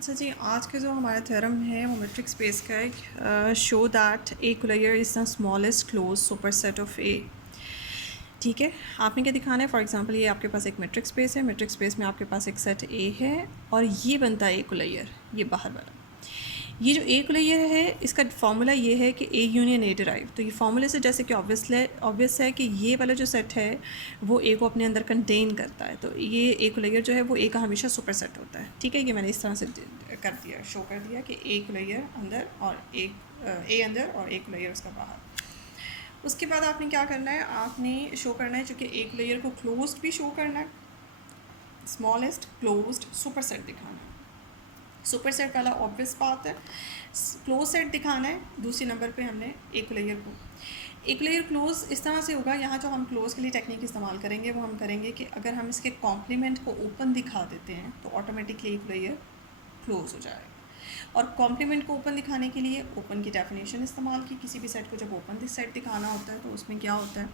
अच्छा जी, आज का जो हमारा थ्योरम है वो मेट्रिक स्पेस का है। Show that A closure is the smallest close superset of A. ठीक है, आपने क्या दिखाना है? फॉर एग्जांपल ये आपके पास एक मेट्रिक स्पेस है, मेट्रिक स्पेस में आपके पास एक सेट ए है और ये बनता है ए कोलायर, ये बाहर वाला। ये जो ए कोलायर है इसका फॉर्मूला ये है कि ए यूनियन ए डिराइव। तो ये फॉर्मूले से जैसे कि ऑब्वियस है कि ये वाला जो सेट है वो ए को अपने अंदर कंटेन करता है। तो ये ए कोलायर जो है वो ए का हमेशा सुपर सेट होता है। ठीक है, ये मैंने इस तरह से कर दिया, शो कर दिया कि ए कोलायर अंदर और ए अंदर और ए कोलायर उसका बाहर। उसके बाद आपने क्या करना है? आपने शो करना है, चूँकि ए कोलायर को क्लोज्ड भी शो करना है, स्मॉलेस्ट क्लोज्ड सुपर सेट दिखाना है। सुपर सेट वाला ऑब्वियस बात है, क्लोज सेट दिखाना है। दूसरे नंबर पे हमने एक लेयर क्लोज इस तरह से होगा। यहाँ जो हम क्लोज के लिए टेक्निक इस्तेमाल करेंगे वो हम करेंगे कि अगर हम इसके कॉम्प्लीमेंट को ओपन दिखा देते हैं तो ऑटोमेटिकली एक लेयर क्लोज हो जाएगा। और कॉम्प्लीमेंट को ओपन दिखाने के लिए ओपन की डेफिनेशन इस्तेमाल की। किसी भी सेट को जब ओपन सेट दिखाना होता है तो उसमें क्या होता है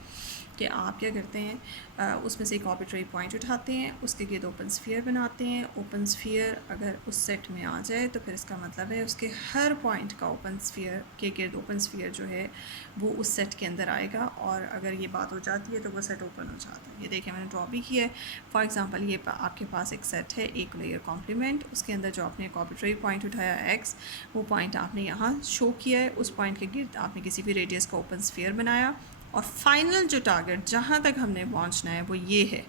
कि आप क्या करते हैं, उसमें से एक आर्बिट्रेरी पॉइंट उठाते हैं, उसके गिर्द ओपन स्फीयर बनाते हैं। ओपन स्फीयर अगर उस सेट में आ जाए तो फिर इसका मतलब है उसके हर पॉइंट का ओपन स्फीयर के गिर्द ओपन स्फीयर जो है वो उस सेट के अंदर आएगा। और अगर ये बात हो जाती है तो वो सेट ओपन हो जाता है। ये देखिए मैंने ड्रॉ भी किया है। फॉर एग्जांपल ये आपके पास एक सेट है एक लेयर कॉम्प्लीमेंट, उसके अंदर जो आपने एक आर्बिट्रेरी पॉइंट उठाया एक्स, वो पॉइंट आपने यहाँ शो किया है। उस पॉइंट के गिर्द आपने किसी भी रेडियस का ओपन स्फीयर बनाया और फाइनल जो टारगेट जहाँ तक हमने पहुँचना है वो ये है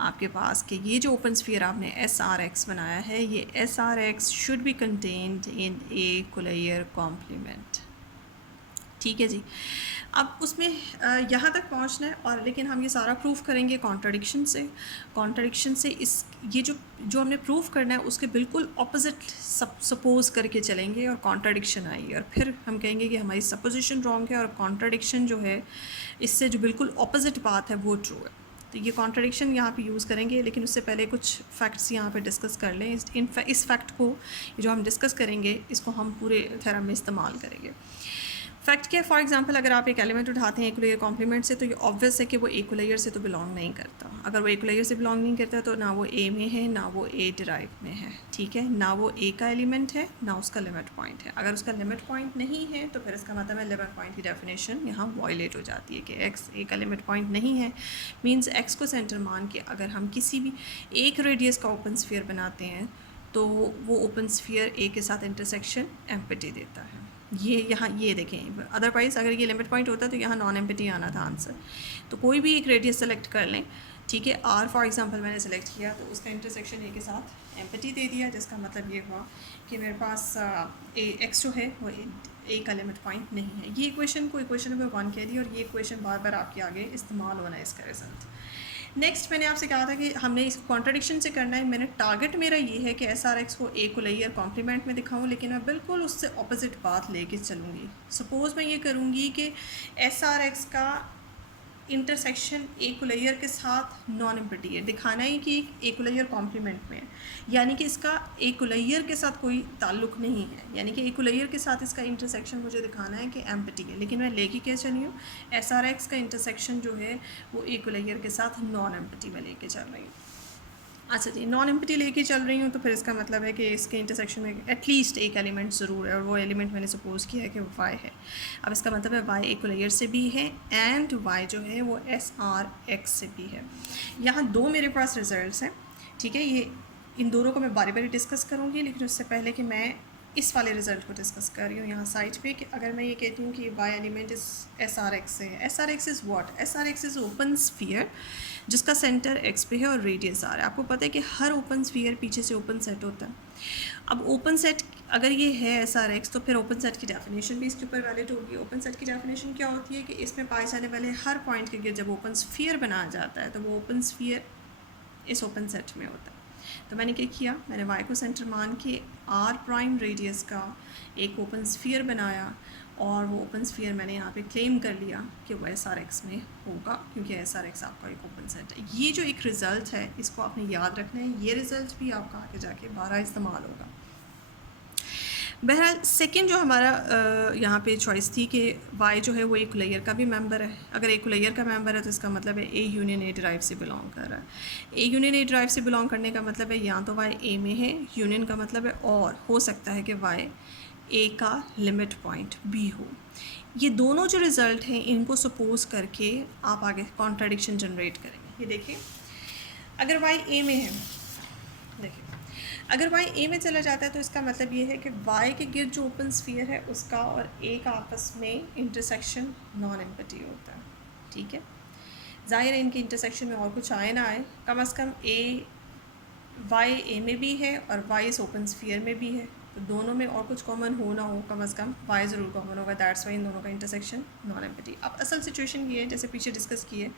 आपके पास कि ये जो ओपन स्फीयर आपने एस आर एक्स बनाया है, ये S R X should be contained in A closure complement. ठीक है जी, अब उसमें यहाँ तक पहुँचना है। और लेकिन हम ये सारा प्रूफ करेंगे कॉन्ट्राडिक्शन से इस ये जो हमने प्रूफ करना है उसके बिल्कुल ऑपोजिट सपोज करके चलेंगे और कॉन्ट्राडिक्शन आएगी और फिर हम कहेंगे कि हमारी सपोजिशन रॉन्ग है और कॉन्ट्राडिक्शन जो है इससे जो बिल्कुल ऑपोजिट बात है वो ट्रू है। तो ये कॉन्ट्राडिक्शन यहाँ पे यूज़ करेंगे, लेकिन उससे पहले कुछ फैक्ट्स यहाँ पे डिस्कस कर लें। इस फैक्ट को जो हम डिस्कस करेंगे इसको हम पूरे थ्योरम में इस्तेमाल करेंगे। फैक्ट क्या है? फॉर एग्जांपल अगर आप एक एलिमेंट उठाते हैं इक्वलेयर कॉम्प्लीमेंट से तो ये ऑब्वियस है कि वो इक्वलेयर से तो बिलोंग नहीं करता। अगर वो इक्वलेयर से बिलोंग नहीं करता तो ना वो ए में है ना वो ए डिराइव में है। ठीक है, ना वो ए का एलिमेंट है ना उसका लिमिट पॉइंट है। अगर उसका लिमिट पॉइंट नहीं है तो फिर इसका मतलब है लिमिट पॉइंट की डेफिनेशन यहाँ वॉयलेट हो जाती है कि एक्स ए का लिमिट पॉइंट नहीं है। मीन्स एक्स को सेंटर मान के अगर हम किसी भी एक रेडियस का ओपन स्फीयर बनाते हैं तो वो ओपन स्फीयर ए के साथ इंटरसेक्शन एम्प्टी देता है। ये यहाँ ये देखें, अदरवाइज़ अगर ये लिमिट पॉइंट होता तो यहाँ नॉन एम्प्टी आना था आंसर। तो कोई भी एक रेडियस सेलेक्ट कर लें। ठीक है, आर फॉर एग्जांपल मैंने सेलेक्ट किया तो उसका इंटरसेक्शन ए के साथ एम्प्टी दे दिया, जिसका मतलब ये हुआ कि मेरे पास ए एक्स जो है वो ए का लिमिट पॉइंट नहीं है। ये इक्वेशन नंबर 1 कह दी और ये इक्वेशन बार बार आपके आगे इस्तेमाल होना है इसका रिजल्ट। नेक्स्ट मैंने आपसे कहा था कि हमने इस कॉन्ट्राडिक्शन से करना है। मैंने टारगेट मेरा ये है कि एस आर एक्स को ए कोलायर कॉम्प्लीमेंट में दिखाऊं, लेकिन मैं बिल्कुल उससे ऑपोजिट बात लेके चलूँगी। सपोज़ मैं ये करूँगी कि एस आर एक्स का इंटरसेक्शन ए कोलायर के साथ नॉन एम्प्टी है, दिखाना ही कि ए कोलायर कॉम्प्लीमेंट में है, यानी कि इसका ए कोलायर के साथ कोई ताल्लुक़ नहीं है, यानी कि ए कोलायर के साथ इसका इंटरसेक्शन मुझे दिखाना है कि एम्प्टी है। लेकिन मैं लेके क्या चली हूँ, एस आर एक्स का इंटरसेक्शन जो है वो ए कोलायर के साथ नॉन एम्प्टी में लेके चल रही हूँ। अच्छा जी, नॉन एम्प्टी लेके चल रही हूँ तो फिर इसका मतलब है कि इसके इंटरसेक्शन में एटलीस्ट एक एलिमेंट ज़रूर है और वो एलिमेंट मैंने सपोज़ किया है कि वो वाई है। अब इसका मतलब है वाई एक लेयर से भी है एंड वाई जो है वो एस आर एक्स से भी है। यहाँ दो मेरे पास रिजल्ट्स हैं। ठीक है, ये इन दोनों को मैं बारी बारी डिस्कस करूँगी, लेकिन उससे पहले कि मैं इस वाले रिजल्ट को डिस्कस कर रही हूँ यहाँ साइड पे कि अगर मैं ये कहती हूँ कि वाई एलिमेंट इस एस आर एक्स से है। S R x is what? S R x is open sphere जिसका सेंटर एक्स पे है और रेडियस आर है। आपको पता है कि हर ओपन स्फीयर पीछे से ओपन सेट होता है। अब ओपन सेट अगर ये है एस आर एक्स तो फिर ओपन सेट की डेफिनेशन भी इसके ऊपर वैलिड होगी। ओपन सेट की डेफिनेशन क्या होती है कि इसमें पाए जाने वाले हर पॉइंट के गिर्द जब ओपन स्फीयर बनाया जाता है तो वो ओपन स्फीयर इस ओपन सेट में होता है। तो मैंने क्या किया, मैंने वाई को सेंटर मान के आर प्राइम रेडियस का एक ओपन स्फीयर बनाया और वो ओपन स्फीयर मैंने यहाँ पे क्लेम कर लिया कि वो एस आर एक्स में होगा, क्योंकि एस आर एक्स आपका एक ओपन सेट है। ये जो एक रिज़ल्ट है इसको आपने याद रखना है। ये रिज़ल्ट भी आपका आगे जाके 12 इस्तेमाल होगा। बहरहाल सेकंड जो हमारा यहाँ पे चॉइस थी कि वाई जो है वो एक लेयर का भी मेंबर है। अगर एक लेयर का मेंबर है तो इसका मतलब है ए यूनियन ए ड्राइव से बिलोंग कर रहा है। ए यूनियन ए ड्राइव से बिलोंग करने का मतलब है या तो वाई ए में है, यूनियन का मतलब है और हो सकता है कि वाई ए का लिमिट पॉइंट भी हो। ये दोनों जो रिज़ल्ट हैं इनको सपोज करके आप आगे कॉन्ट्राडिक्शन जनरेट करेंगे। ये देखिए, अगर वाई ए में है, देखिए अगर वाई ए में चला जाता है तो इसका मतलब ये है कि वाई के गिर्द जो ओपन स्फीयर है उसका और ए का आपस में इंटरसेक्शन नॉन एम्पटी होता है। ठीक है, ज़ाहिर है इनके इंटरसेक्शन में और कुछ आए ना आए, कम से कम ए वाई ए में भी है और वाई इस ओपन स्फीयर में भी है, तो दोनों में और कुछ कॉमन हो ना हो, कम से कम वाई ज़रूर कॉमन होगा। दैट्स वाई इन दोनों का इंटरसेक्शन नॉन एम्पटी। अब असल सिचुएशन ये है जैसे पीछे डिस्कस किए,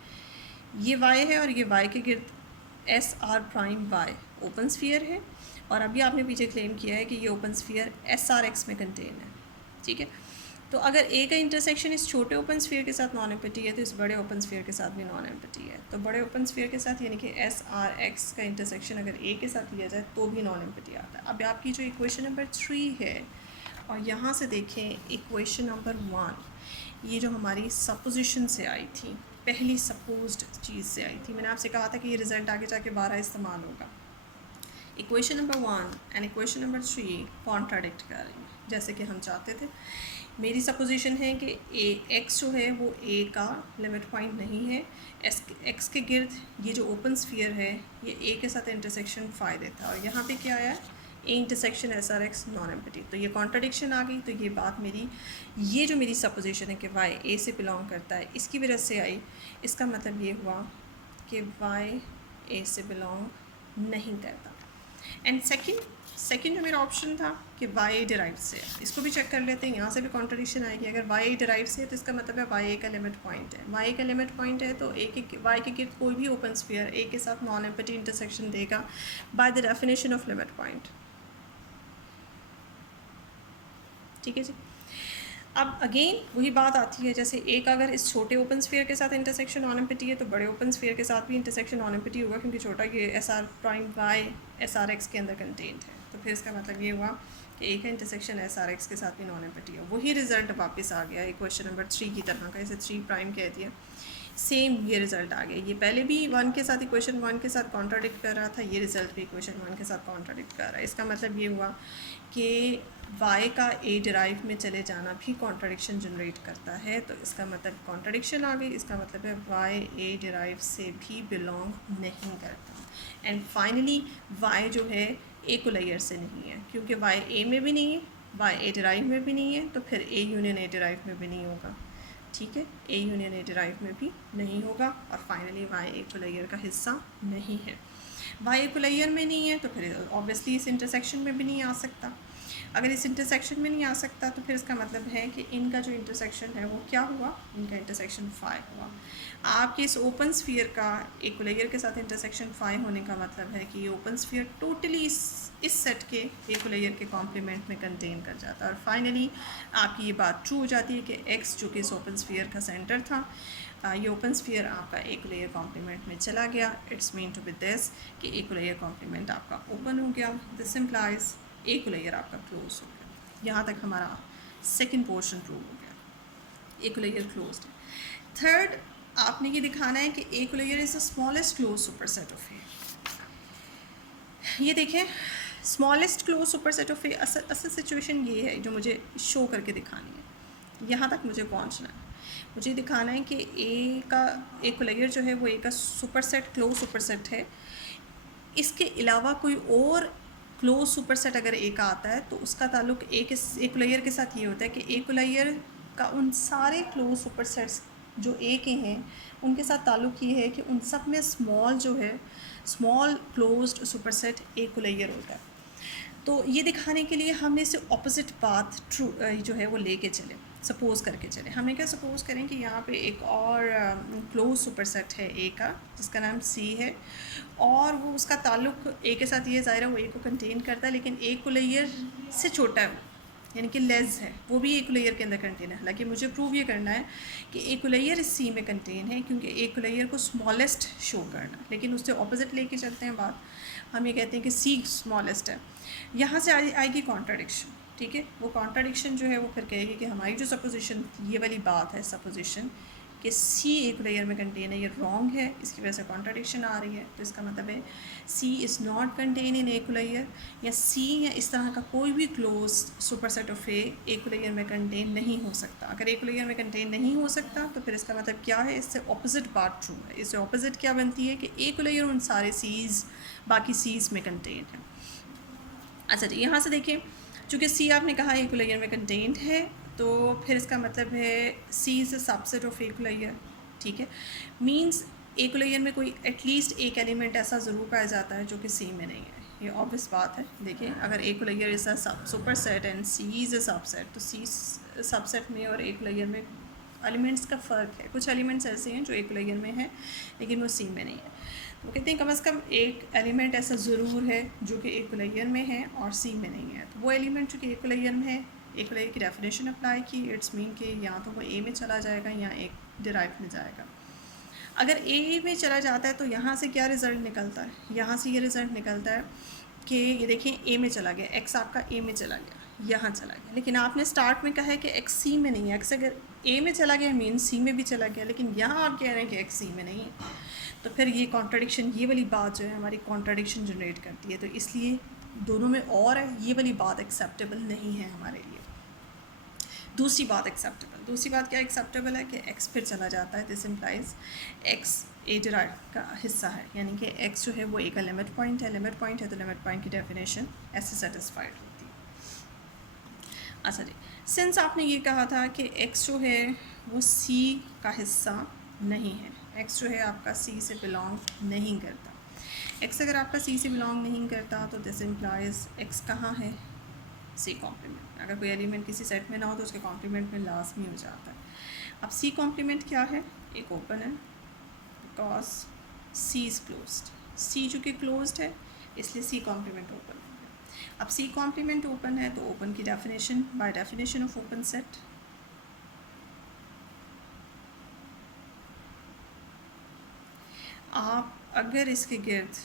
ये वाई है और ये वाई के गिर्द S R prime Y open sphere है, और अभी आपने पीछे क्लेम किया है कि ये open sphere S R x में कंटेन है। ठीक है, तो अगर ए का इंटरसेक्शन इस छोटे ओपन स्फीयर के साथ नॉन एम्पटी है तो इस बड़े ओपन स्फीयर के साथ भी नॉन एम्पटी है। तो बड़े ओपन स्फीयर के साथ यानी कि एस आर एक्स का इंटरसेक्शन अगर ए के साथ लिया जाए तो भी नॉन एम्पटी आता है। अब आपकी जो इक्वेशन नंबर 3 है, और यहाँ से देखें इक्वेशन नंबर 1, ये जो हमारी सपोजिशन से आई थी, पहली सपोज्ड चीज़ से आई थी। मैंने आपसे कहा था कि ये रिज़ल्ट आगे जाके 12 इस्तेमाल होगा। Equation number 1 and equation number 3 contradict कर रही हैं जैसे कि हम चाहते थे। मेरी सपोजिशन है कि ए एक्स जो है वो ए का लिमिट पॉइंट नहीं है, एक्स के गिर्द ये जो ओपन स्फीयर है ये ए के साथ इंटरसेक्शन फ़ाई देता है, और यहाँ पे क्या आया, A intersection S R x non empty. तो ये कॉन्ट्राडिक्शन आ गई। तो ये बात मेरी, ये जो मेरी सपोजिशन है कि वाई ए से बिलोंग करता है इसकी वजह से आई। इसका मतलब ये हुआ कि वाई ए से बिलोंग नहीं करता। एंड सेकंड जो मेरा ऑप्शन था कि वाई डिराइव से, इसको भी चेक कर लेते हैं, यहाँ से भी कॉन्ट्रडिक्शन आएगी। अगर वाई डिराइव से है तो इसका मतलब है वाई ए का लिमिट पॉइंट है। वाई का लिमिट पॉइंट है तो ए के वाई के गिर्द कोई भी ओपन स्फीयर ए के साथ नॉन एम्पटी इंटरसेक्शन देगा by the definition of limit point. ठीक है जी। अब अगेन वही बात आती है, जैसे एक अगर इस छोटे ओपन स्फीयर के साथ इंटरसेक्शन नॉन एम्पटी है तो बड़े ओपन स्फीयर के साथ भी इंटरसेक्शन नॉन एम्पटी होगा, क्योंकि छोटा ये S R prime Y S R X के अंदर कंटेंट है। तो फिर इसका मतलब ये हुआ कि एक का इंटरसेक्शन एस आर एक्स के साथ भी नॉन एम्पटी है। वही रिजल्ट वापस आ गया क्वेश्चन नंबर 3 की तरह का, इसे 3 प्राइम कह दिया, सेम ये रिज़ल्ट आ गया। ये पहले भी 1 के साथ इक्वेशन 1 के साथ कॉन्ट्राडिक्ट कर रहा था, ये रिज़ल्ट भी इक्वेशन 1 के साथ कॉन्ट्राडिक्ट कर रहा है। इसका मतलब ये हुआ कि y का a डिराइव में चले जाना भी कॉन्ट्राडिक्शन जनरेट करता है। तो इसका मतलब कॉन्ट्राडिक्शन आ गई, इसका मतलब है y a डिराइव से भी बिलोंग नहीं करता। एंड फाइनली y जो है a को लेयर से नहीं है, क्योंकि y a में भी नहीं है, y a डिराइव में भी नहीं है, तो फिर a यूनियन a डिराइव में भी नहीं होगा। ठीक है, a यूनियन a डिराइव में भी नहीं होगा, और फाइनली y a को लेयर का हिस्सा नहीं है। y a को लेयर में नहीं है तो फिर ऑब्वियसली इस इंटरसेक्शन में भी नहीं आ सकता। अगर इस इंटरसेक्शन में नहीं आ सकता तो फिर इसका मतलब है कि इनका जो इंटरसेक्शन है वो क्या हुआ, इनका इंटरसेक्शन फाई हुआ। आपके इस ओपन स्फीयर का एक लेयर के साथ इंटरसेक्शन फाई होने का मतलब है कि ये ओपन स्फीयर टोटली इस सेट के एक लेयर के कॉम्प्लीमेंट में कंटेन कर जाता है। और फाइनली आपकी ये बात ट्रू हो जाती है कि एक्स जो कि इस ओपन स्फीयर का सेंटर था, ये ओपन स्फीयर आपका एक लेयर कॉम्प्लीमेंट में चला गया। It's mean to be this कि एक लेयर कॉम्प्लीमेंट आपका ओपन हो गया। दिस इम्प्लाइज एक लेयर आपका क्लोज हो गया। यहाँ तक हमारा सेकंड पोर्शन प्रूव हो गया, एक लेयर क्लोज है। थर्ड, आपने ये दिखाना है कि एक layer is the smallest close superset of A. ये देखें, smallest close superset of A, असल सिचुएशन ये है जो मुझे शो करके दिखानी है। यहाँ तक मुझे पहुँचना है, मुझे दिखाना है कि ए का एक लेयर जो है वो ए का सुपरसेट क्लोज सुपरसेट है। इसके अलावा कोई और क्लोज सुपरसेट अगर ए का आता है तो उसका ताल्लुक एक लेयर के साथ ये होता है कि एक लेयर का उन सारे क्लोज सुपरसेट्स जो ए के हैं उनके साथ ताल्लुक ये है कि उन सब में स्मॉल जो है, स्मॉल क्लोज्ड सुपरसेट एक लेयर होता है। तो ये दिखाने के लिए हमने इसे ऑपोजिट पाथ ट्रू जो है वो लेके चले, सपोज़ करके चले। हमें क्या सपोज़ करें कि यहाँ पे एक और क्लोज सुपरसेट है ए का जिसका नाम सी है, और वो उसका ताल्लुक ए के साथ ये ज़ाहिर है वो ए को कंटेन करता है, लेकिन ए को लेयर से छोटा है, यानी कि लेस है, वो भी एक लेयर के अंदर कंटेन है। हालांकि मुझे प्रूव ये करना है कि एक लेयर इस सी में कंटेन है, क्योंकि एक लेयर को स्मॉलेस्ट शो करना है। लेकिन उससे ऑपोजिट लेके चलते हैं बात, हम ये कहते हैं कि सी स्मॉलेस्ट है। यहाँ से आएगी कॉन्ट्राडिक्शन। ठीक है, वो कॉन्ट्राडिक्शन जो है वो फिर कहेगी कि हमारी जो सपोजिशन, ये वाली बात है सपोजिशन कि सी एक लेयर में कंटेन है, ये रॉन्ग है, इसकी वजह से कॉन्ट्राडिक्शन आ रही है। तो इसका मतलब है सी इज़ नॉट कंटेन इन एक लेयर, या सी या इस तरह का कोई भी क्लोज सुपरसेट ऑफ ए एक लेयर में कंटेन नहीं हो सकता। अगर एक लेयर में कंटेन नहीं हो सकता तो फिर इसका मतलब क्या है, इससे ऑपोजिट बात ट्रू है। इससे ऑपोजिट क्या बनती है कि एक लेयर उन सारे सीज़ बाकी सीज़ में कंटेन है। अच्छा जी, यहाँ से देखिए, चूँकि सी आपने कहा एक लेयर में कंटेंट है, तो फिर इसका मतलब है सी इज़ अ सबसेट ऑफ एक लेयर। ठीक है, मींस एक लेयर में कोई एटलीस्ट एक एलिमेंट ऐसा ज़रूर पाया जाता है जो कि सी में नहीं है। ये ऑब्वियस बात है। देखिए, अगर एक layer is a superset and C is a subset, तो सी सबसेट में और एक लेयर में एलिमेंट्स का फ़र्क है। कुछ एलिमेंट्स ऐसे हैं जो एक लेयर में है लेकिन वो सी में नहीं है। तो कहते हैं कम से कम एक एलिमेंट ऐसा ज़रूर है जो कि एक लेयर में है और सी में नहीं है। तो वो एलिमेंट जो कि एक लेयर में है, एक लेयर की डेफिनेशन अप्लाई की, इट्स मीन कि या तो वो ए में चला जाएगा या एक डिराइव में जाएगा। अगर ए में चला जाता है तो यहाँ से क्या रिज़ल्ट निकलता है, यहाँ से ये रिज़ल्ट निकलता है कि ये देखिए ए में चला गया, एक्स आपका ए में चला गया, यहाँ चला गया, लेकिन आपने स्टार्ट में कहा है कि एक्स सी में नहीं है। एक्स अगर ए में चला गया मीन सी में भी चला गया, लेकिन यहाँ आप कह रहे हैं कि एक्स सी में नहीं है। तो फिर ये कॉन्ट्राडिक्शन, ये वाली बात जो है हमारी कॉन्ट्राडिक्शन जनरेट करती है। तो इसलिए दोनों में और है, ये वाली बात एक्सेप्टेबल नहीं है हमारे लिए। दूसरी बात एक्सेप्टेबल, दूसरी बात क्या एक्सेप्टेबल है कि एक्स फिर चला जाता है। This implies x A derive का हिस्सा है, यानी कि एक्स जो है वो एक लिमिट पॉइंट है। लिमिट पॉइंट है तो लिमिट पॉइंट की डेफिनेशन ऐसे सेटिस्फाइड होती है। अच्छा जी, सिंस आपने ये कहा था कि एक्स जो है वो सी का हिस्सा नहीं है, एक्स जो है आपका सी से बिलोंग नहीं करता। एक्स अगर आपका सी से बिलोंग नहीं करता तो दिस इम्प्लाइज एक्स कहाँ है, सी कॉम्प्लीमेंट। अगर कोई एलिमेंट किसी सेट में ना हो तो उसके कॉम्प्लीमेंट में लाजमी हो जाता है। अब सी कॉम्प्लीमेंट क्या है, एक ओपन है, बिकॉज सी इज़ क्लोज्ड। सी चूँकि क्लोज्ड है इसलिए सी कॉम्प्लीमेंट ओपन है। अब सी कॉम्प्लीमेंट ओपन है तो ओपन की definition, by definition of open set, आप अगर इसके गिर्द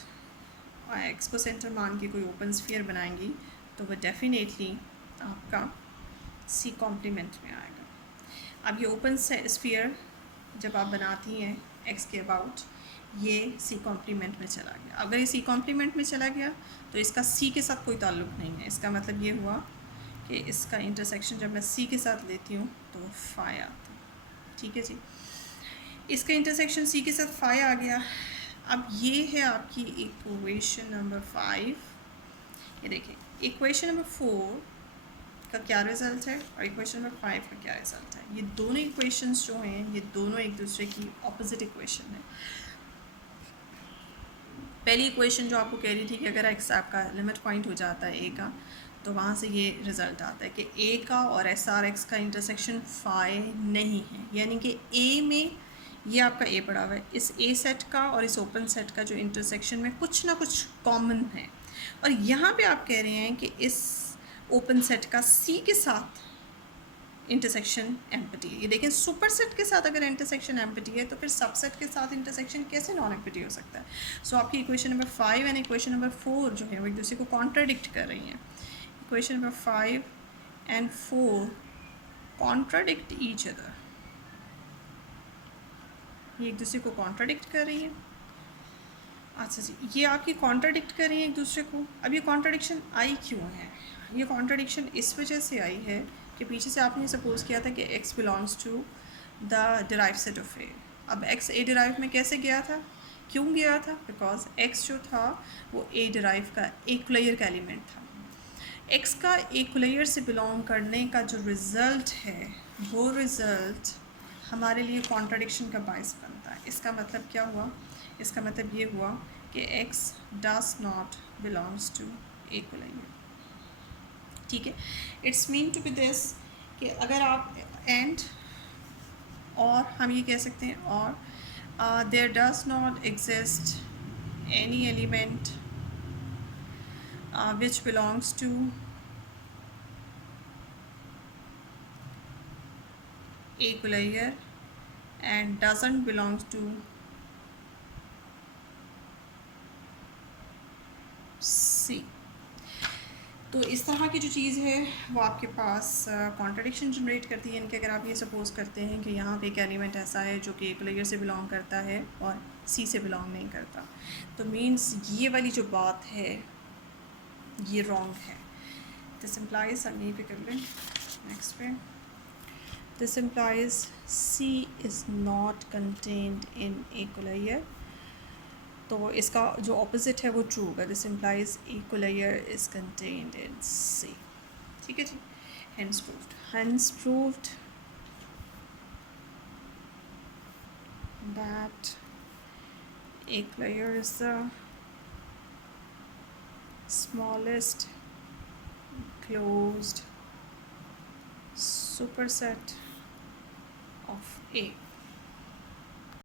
एक्स को सेंटर मान के कोई ओपन स्फीयर बनाएंगी तो वह डेफिनेटली आपका सी कॉम्प्लीमेंट में आएगा। अब ये ओपन स्फीयर जब आप बनाती हैं एक्स के अबाउट, ये सी कॉम्प्लीमेंट में चला गया। अगर ये सी कॉम्प्लीमेंट में चला गया तो इसका सी के साथ कोई ताल्लुक़ नहीं है। इसका मतलब ये हुआ कि इसका इंटरसेक्शन जब मैं सी के साथ लेती हूँ तो वो फाई आता है। ठीक है जी, इसका इंटरसेक्शन सी के साथ फाई आ गया। अब ये है आपकी इक्वेशन नंबर 5। ये देखिए, इक्वेशन नंबर 4 का क्या रिज़ल्ट है और इक्वेशन नंबर 5 का क्या रिज़ल्ट है। ये दोनों इक्वेशंस जो हैं ये दोनों एक दूसरे की ऑपोजिट इक्वेशन है। पहली इक्वेशन जो आपको कह रही थी कि अगर एक्स आपका लिमिट पॉइंट हो जाता है ए का, तो वहाँ से ये रिज़ल्ट आता है कि ए का और एस आर एक्स का इंटरसेक्शन फाई नहीं है, यानी कि ए में ये आपका ए पड़ा हुआ है, इस ए सेट का और इस ओपन सेट का जो इंटरसेक्शन में कुछ ना कुछ कॉमन है। और यहाँ पे आप कह रहे हैं कि इस ओपन सेट का सी के साथ इंटरसेक्शन एम्पटी है। ये देखें, सुपर सेट के साथ अगर इंटरसेक्शन एम्पटी है तो फिर सबसेट के साथ इंटरसेक्शन कैसे नॉन एम्पटी हो सकता है। सो आपकी equation number 5 and equation number 4 जो है वो एक दूसरे को कॉन्ट्राडिक्ट कर रही हैं। Equation number 5 and 4 contradict each other, ये एक दूसरे को कॉन्ट्राडिक्ट कर रही है। अच्छा जी, ये आपकी कॉन्ट्राडिक्ट कर रही है एक दूसरे को। अब ये कॉन्ट्राडिक्शन आई क्यों है, ये कॉन्ट्राडिक्शन इस वजह से आई है कि पीछे से आपने सपोज़ किया था कि x belongs to the derive set of A. अब x ए डिराइव में कैसे गया था, क्यों गया था, बिकॉज x जो था वो ए डिराइव का एक लेयर का एलिमेंट था। x का एक लेयर से बिलोंग करने का जो रिज़ल्ट है वो रिज़ल्ट हमारे लिए कॉन्ट्राडिक्शन का बायस बनता है। इसका मतलब क्या हुआ, इसका मतलब ये हुआ कि x does not belongs to एक लेयर। ठीक है, it's mean to be this कि अगर आप एंड और हम ये कह सकते हैं और there does not exist any element which belongs to एक layer and doesn't belongs to C। तो इस तरह की जो चीज़ है वो आपके पास कॉन्ट्रडिक्शन जनरेट करती है इनके। अगर आप ये सपोज़ करते हैं कि यहाँ पे एक एलिमेंट ऐसा है जो कि एक लेयर से बिलोंग करता है और सी से बिलोंग नहीं करता, तो मीन्स ये वाली जो बात है ये रॉन्ग है। दिस इम्प्लाइज हम यहीं पे कर लें नेक्स्ट पे। This implies C is not contained in A layer, तो इसका जो ऑपोजिट है वो ट्रू होगा। This implies A layer is contained in C. ठीक है जी, hence proved, hence proved that a layer is the smallest closed superset of A.